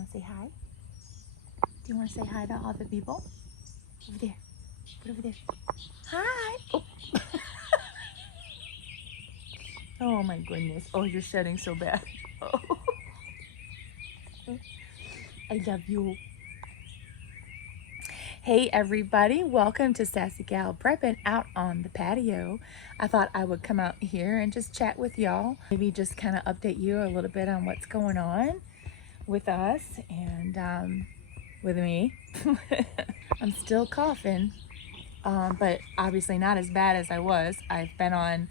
want to say hi? Do you want to say hi to all the people? Over there. Put over there. Hi. Oh. Oh my goodness. Oh, you're shedding so bad. Oh. I love you. Hey everybody, welcome to Sassy Gal Prepping out on the patio. I thought I would come out here and just chat with y'all. Maybe just kind of update you a little bit on what's going on with us and with me. I'm still coughing, but obviously not as bad as I was. I've been on,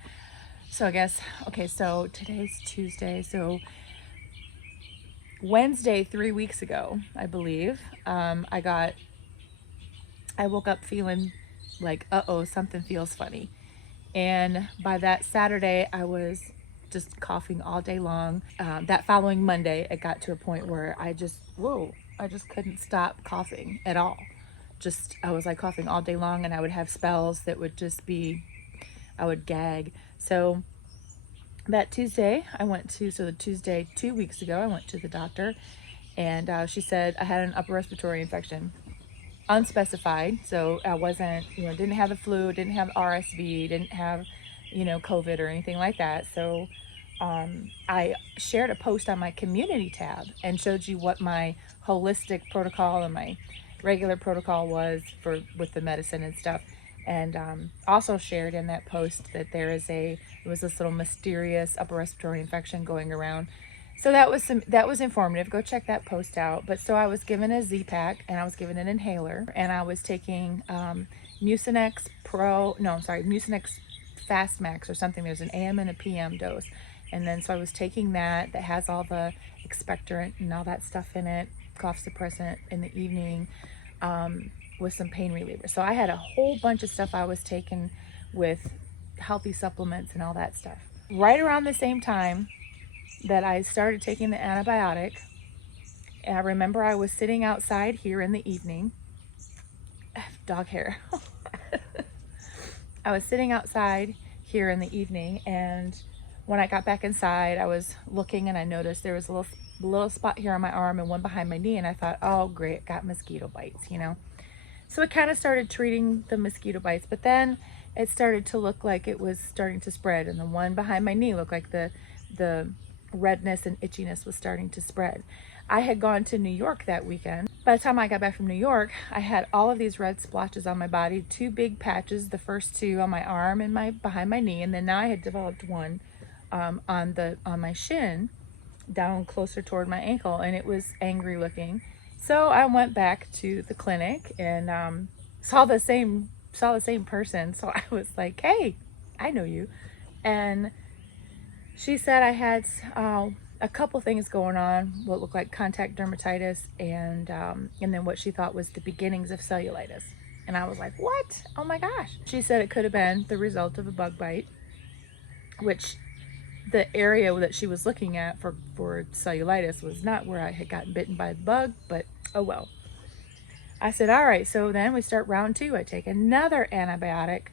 so I guess, okay, so today's Tuesday, so Wednesday, 3 weeks ago, I believe, I woke up feeling like, uh-oh, something feels funny. And by that Saturday, I was just coughing all day long. That following Monday, it got to a point where I just couldn't stop coughing at all. I was like coughing all day long, and I would have spells that would just be, I would gag. So that Tuesday, the Tuesday 2 weeks ago, I went to the doctor, and she said I had an upper respiratory infection. Unspecified, so I wasn't, didn't have the flu, didn't have RSV, didn't have, COVID or anything like that. So I shared a post on my community tab and showed you what my holistic protocol and my regular protocol was with the medicine and stuff. And also shared in that post that it was this little mysterious upper respiratory infection going around. So that was informative. Go check that post out. But so I was given a Z-Pack, and I was given an inhaler, and I was taking Mucinex Mucinex Fast Max or something. There's an AM and a PM dose. And then so I was taking that has all the expectorant and all that stuff in it, cough suppressant in the evening, with some pain reliever. So I had a whole bunch of stuff I was taking with healthy supplements and all that stuff. Right around the same time that I started taking the antibiotic, and I remember I was sitting outside here in the evening. Dog hair. I was sitting outside here in the evening, and when I got back inside, I was looking and I noticed there was a little spot here on my arm and one behind my knee, and I thought, oh great, got mosquito bites, So it kind of started treating the mosquito bites, but then it started to look like it was starting to spread, and the one behind my knee looked like the redness and itchiness was starting to spread. I had gone to New York that weekend. By the time I got back from New York, I had all of these red splotches on my body, 2 big patches, the first 2 on my arm and behind my knee, and then now I had developed one on my shin down closer toward my ankle, and it was angry looking. So I went back to the clinic and saw the same person. So I was like, hey, I know you. And she said I had a couple things going on, what looked like contact dermatitis and then what she thought was the beginnings of cellulitis. And I was like, what? Oh my gosh. She said it could have been the result of a bug bite, which the area that she was looking at for cellulitis was not where I had gotten bitten by the bug, but oh well. I said, all right, so then we start round 2. I take another antibiotic,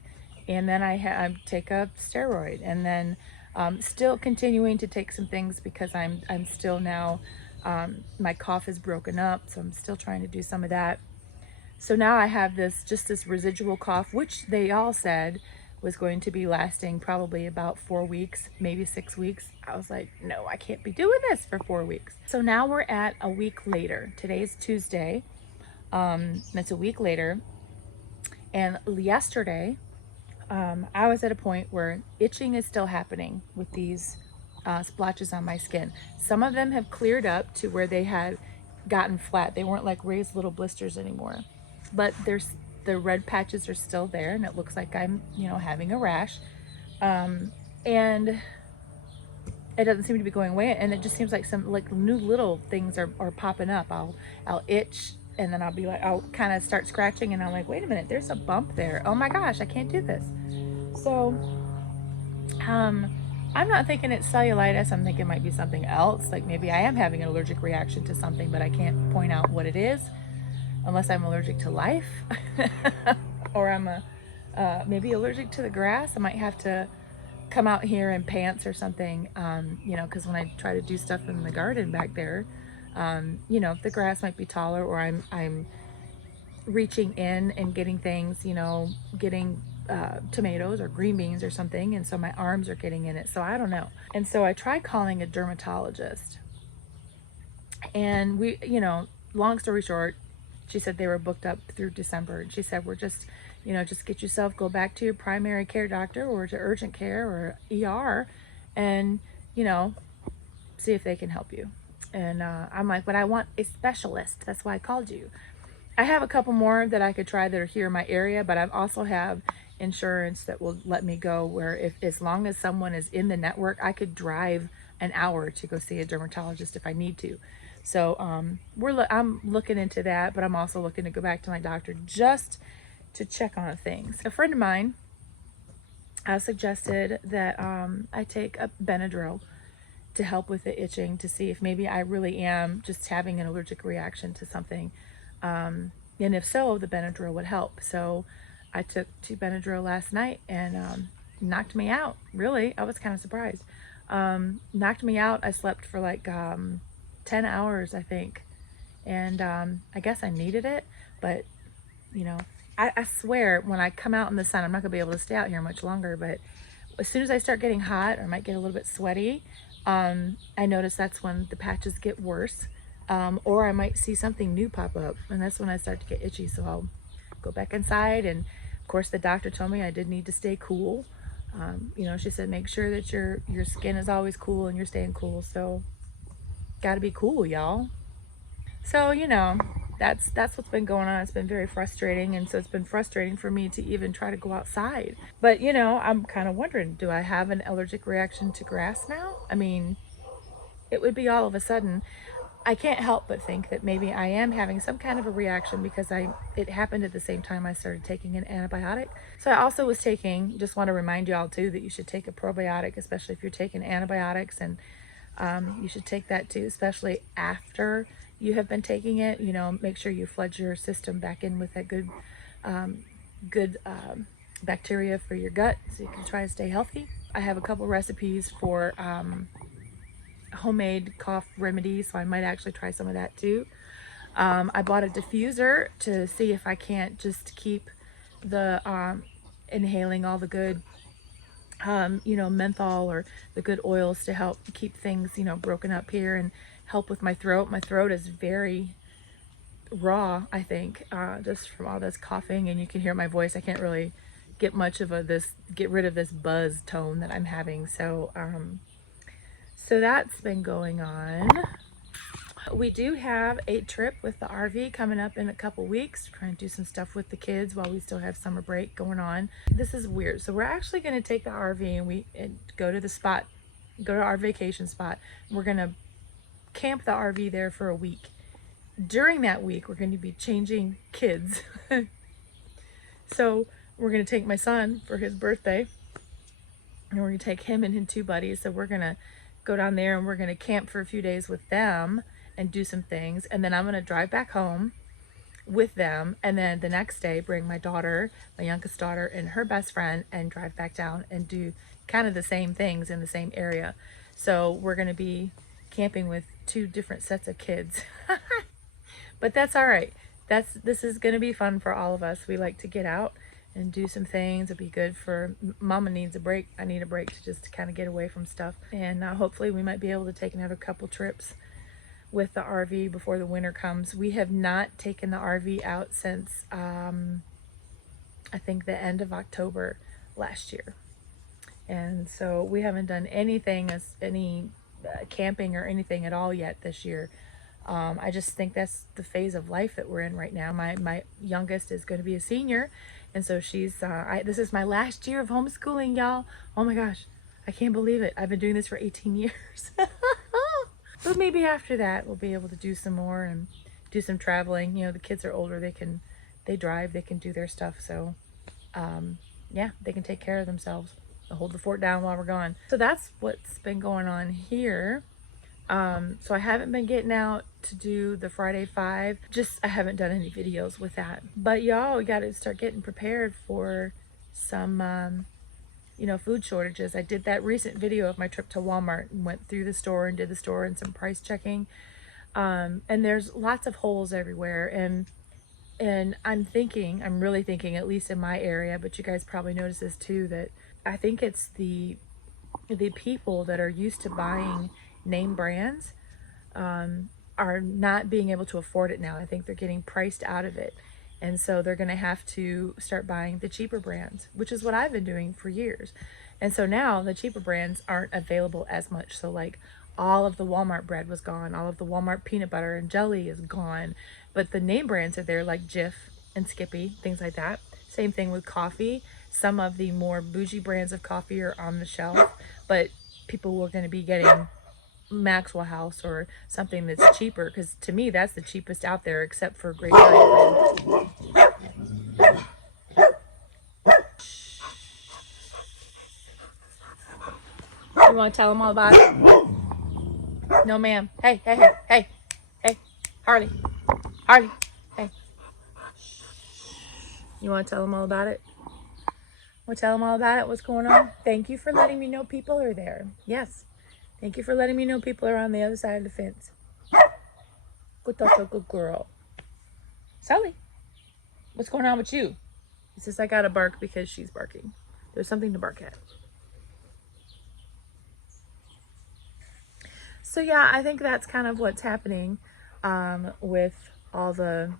and then I take a steroid, and then still continuing to take some things because I'm still now, my cough is broken up, so I'm still trying to do some of that. So now I have this residual cough, which they all said was going to be lasting probably about 4 weeks, maybe 6 weeks. I was like, no, I can't be doing this for 4 weeks. So now we're at a week later. Today's Tuesday. It's a week later. And yesterday, I was at a point where itching is still happening with these splotches on my skin. Some of them have cleared up to where they had gotten flat. They weren't like raised little blisters anymore. But the red patches are still there, and it looks like I'm, having a rash. And it doesn't seem to be going away, and it just seems like some new little things are popping up. I'll itch, and then I'll kind of start scratching, and I'm like, wait a minute, there's a bump there. Oh my gosh, I can't do this. So I'm not thinking it's cellulitis. I'm thinking it might be something else. Like maybe I am having an allergic reaction to something, but I can't point out what it is unless I'm allergic to life or I'm maybe allergic to the grass. I might have to come out here in pants or something, because when I try to do stuff in the garden back there, You know, the grass might be taller, or I'm reaching in and getting things, you know, getting tomatoes or green beans or something, and so my arms are getting in it. So I don't know. And so I tried calling a dermatologist, and we, you know, long story short, she said they were booked up through December, and she said, we're just, you know, just get yourself, go back to your primary care doctor or to urgent care or ER, and, you know, see if they can help you. And I'm like, but I want a specialist. That's why I called you. I have a couple more that I could try that are here in my area, but I also have insurance that will let me go where, if as long as someone is in the network, I could drive an hour to go see a dermatologist if I need to. So I'm looking into that, but I'm also looking to go back to my doctor just to check on things. A friend of mine suggested that I take a Benadryl to help with the itching, to see if maybe I really am just having an allergic reaction to something. And if so, the Benadryl would help. So I took 2 Benadryl last night, and knocked me out. Really, I was kind of surprised. Knocked me out. I slept for like 10 hours, I think. And I guess I needed it, but you know, I swear when I come out in the sun, I'm not gonna be able to stay out here much longer, but as soon as I start getting hot or I might get a little bit sweaty, I notice that's when the patches get worse. Or I might see something new pop up, and that's when I start to get itchy. So I'll go back inside, and of course the doctor told me I did need to stay cool. You know, she said make sure that your skin is always cool and you're staying cool. So gotta be cool, y'all. So, you know, that's what's been going on. It's been very frustrating, and so it's been frustrating for me to even try to go outside. But, you know, I'm kind of wondering, do I have an allergic reaction to grass now? I mean, it would be all of a sudden. I can't help but think that maybe I am having some kind of a reaction because it happened at the same time I started taking an antibiotic. So I also was taking, just want to remind you all too, that you should take a probiotic, especially if you're taking antibiotics, and you should take that too, especially after you have been taking it. You know, make sure you flood your system back in with that good bacteria for your gut, so you can try to stay healthy. I have a couple recipes for homemade cough remedies, so I might actually try some of that too. I bought a diffuser to see if I can't just keep the inhaling all the good you know, menthol or the good oils to help keep things, you know, broken up here and help with my throat. My throat is very raw, I think, just from all this coughing, and you can hear my voice. I can't really get much of get rid of this buzz tone that I'm having. So so that's been going on. We do have a trip with the RV coming up in a couple weeks. We're trying to do some stuff with the kids while we still have summer break going on. This is weird. So we're actually going to take the RV and go to the spot, go to our vacation spot. We're going to camp the RV there for a week. During that week, we're going to be changing kids. So we're going to take my son for his birthday, and we're going to take him and his 2 buddies. So we're going to go down there and we're going to camp for a few days with them and do some things, and then I'm going to drive back home with them, and then the next day bring my daughter, my youngest daughter, and her best friend, and drive back down and do kind of the same things in the same area. So we're going to be camping with 2 different sets of kids. But that's all right. This is going to be fun for all of us. We like to get out and do some things. It'll be good for Mama needs a break. I need a break to just kind of get away from stuff, and hopefully we might be able to take another couple trips with the RV before the winter comes. We have not taken the RV out since I think the end of October last year, and so we haven't done anything as any camping or anything at all yet this year. I just think that's the phase of life that we're in right now. My youngest is going to be a senior, and so she's this is my last year of homeschooling, y'all. Oh my gosh, I can't believe it. I've been doing this for 18 years. But maybe after that we'll be able to do some more and do some traveling. You know, the kids are older, they drive, they can do their stuff, so yeah, they can take care of themselves. They'll hold the fort down while we're gone. So that's what's been going on here. So I haven't been getting out to do the Friday 5. Just, I haven't done any videos with that. But y'all, we got to start getting prepared for some, you know, food shortages. I did that recent video of my trip to Walmart and went through the store and did the store and some price checking. And there's lots of holes everywhere. And I'm really thinking, at least in my area, but you guys probably notice this too, that I think it's the people that are used to buying name brands are not being able to afford it now. I think they're getting priced out of it. And so they're going to have to start buying the cheaper brands, which is what I've been doing for years. And so now the cheaper brands aren't available as much. So like all of the Walmart bread was gone. All of the Walmart peanut butter and jelly is gone. But the name brands are there, like Jif and Skippy, things like that. Same thing with coffee. Some of the more bougie brands of coffee are on the shelf, but people were going to be getting Maxwell House or something that's cheaper, because to me that's the cheapest out there, except for Great Value. You want to tell them all about it? No, ma'am. Hey, hey, hey, hey, hey, Harley, hey. You want to tell them all about it? Want to tell them all about it? What's going on? Thank you for letting me know people are there. Yes. Thank you for letting me know people are on the other side of the fence. Good dog, good girl. Sally, what's going on with you? He says I gotta bark because she's barking. There's something to bark at. So yeah, I think that's kind of what's happening with all the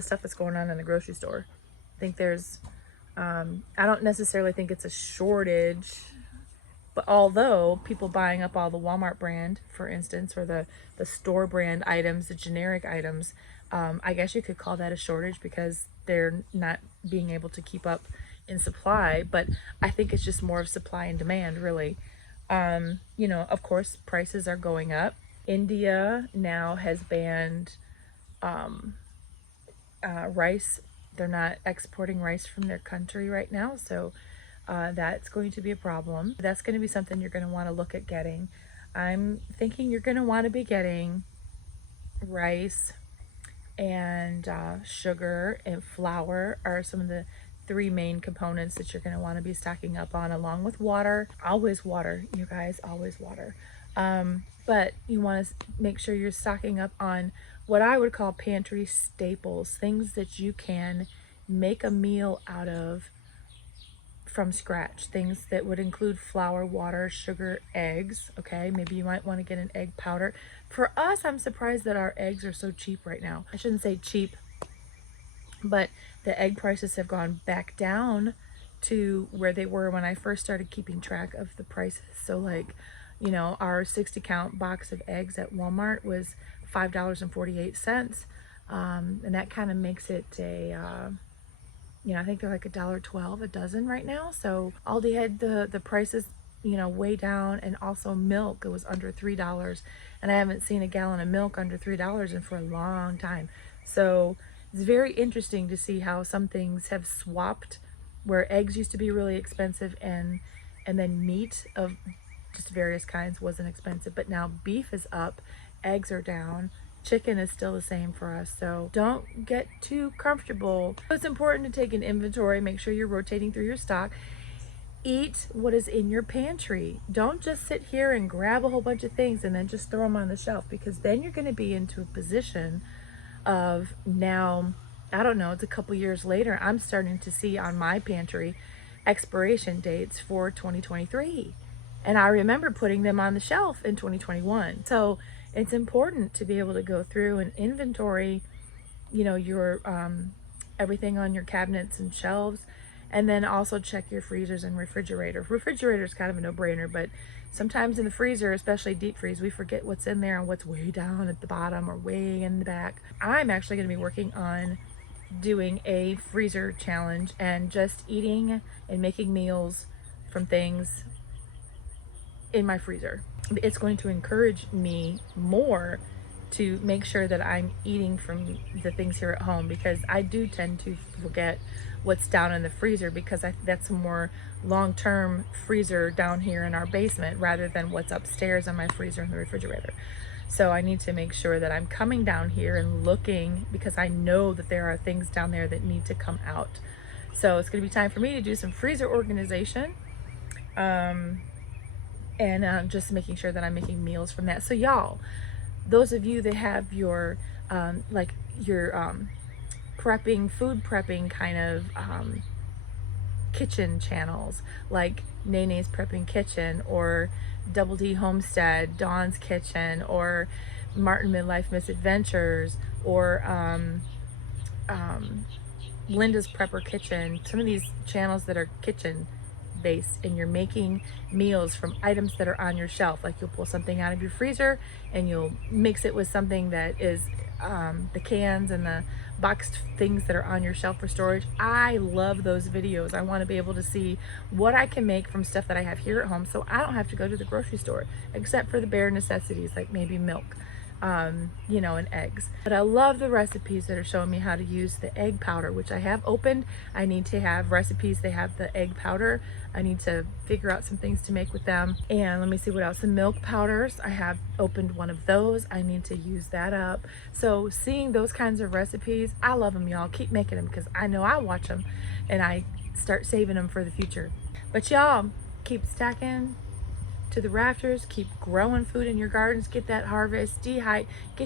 stuff that's going on in the grocery store. I think there's, I don't necessarily think it's a shortage, but although people buying up all the Walmart brand, for instance, or the store brand items, the generic items, I guess you could call that a shortage because they're not being able to keep up in supply. But I think it's just more of supply and demand, really. You know, of course, prices are going up. India now has banned rice. They're not exporting rice from their country right now, so that's going to be a problem. That's going to be something you're going to want to look at getting. I'm thinking you're going to want to be getting rice and sugar and flour are some of the three main components that you're going to want to be stocking up on, along with water. Always water, you guys, always water. But you want to make sure you're stocking up on what I would call pantry staples, things that you can make a meal out of from scratch, things that would include flour, water, sugar, eggs. Okay, maybe you might want to get an egg powder. For us, I'm surprised that our eggs are so cheap right now. I shouldn't say cheap, but the egg prices have gone back down to where they were when I first started keeping track of the prices. So like, you know, our 60 count box of eggs at Walmart was $5.48. And that kind of makes it a, you know, I think they're like $1.12 a dozen right now. So Aldi had the prices, you know, way down, and also milk, it was under $3. And I haven't seen a gallon of milk under $3 in for a long time. So it's very interesting to see how some things have swapped, where eggs used to be really expensive and then meat of just various kinds wasn't expensive, but now beef is up, eggs are down, chicken is still the same for us. So don't get too comfortable. It's important to take an inventory, make sure you're rotating through your stock. Eat what is in your pantry. Don't just sit here and grab a whole bunch of things and then just throw them on the shelf, because then you're going to be into a position of, now, I don't know, it's a couple years later, I'm starting to see on my pantry expiration dates for 2023. And I remember putting them on the shelf in 2021. So it's important to be able to go through and inventory, you know, your everything on your cabinets and shelves, and then also check your freezers and refrigerator. Refrigerator is kind of a no-brainer, but sometimes in the freezer, especially deep freeze, we forget what's in there and what's way down at the bottom or way in the back. I'm actually going to be working on doing a freezer challenge and just eating and making meals from things in my freezer. It's going to encourage me more to make sure that I'm eating from the things here at home, because I do tend to forget what's down in the freezer, because that's a more long-term freezer down here in our basement rather than what's upstairs in my freezer in the refrigerator. So I need to make sure that I'm coming down here and looking, because I know that there are things down there that need to come out. So it's going to be time for me to do some freezer organization. And just making sure that I'm making meals from that. So y'all, those of you that have your like your prepping, food prepping kind of kitchen channels, like Nene's Prepping Kitchen, or Double D Homestead, Dawn's Kitchen, or Martin Midlife Misadventures, or Linda's Prepper Kitchen, some of these channels that are kitchen based, and you're making meals from items that are on your shelf. Like, you'll pull something out of your freezer and you'll mix it with something that is the cans and the boxed things that are on your shelf for storage. I love those videos. I want to be able to see what I can make from stuff that I have here at home, so I don't have to go to the grocery store, except for the bare necessities like maybe milk, you know, and eggs. But I love the recipes that are showing me how to use the egg powder, which I have opened. I need to have recipes that have the egg powder. I need to figure out some things to make with them. And let me see what else. The milk powders, I have opened one of those. I need to use that up. So seeing those kinds of recipes, I love them, y'all. Keep making them, because I know I watch them and I start saving them for the future. But y'all, keep stacking to the rafters, keep growing food in your gardens, get that harvest, get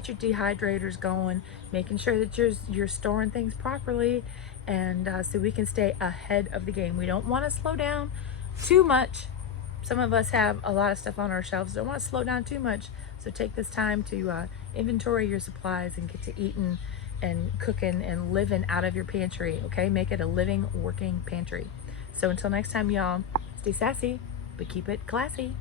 your dehydrators going, making sure that you're storing things properly, and so we can stay ahead of the game. We don't want to slow down too much. Some of us have a lot of stuff on our shelves, don't want to slow down too much, so take this time to inventory your supplies and get to eating and cooking and living out of your pantry, okay? Make it a living, working pantry. So until next time, y'all, stay sassy, but keep it classy.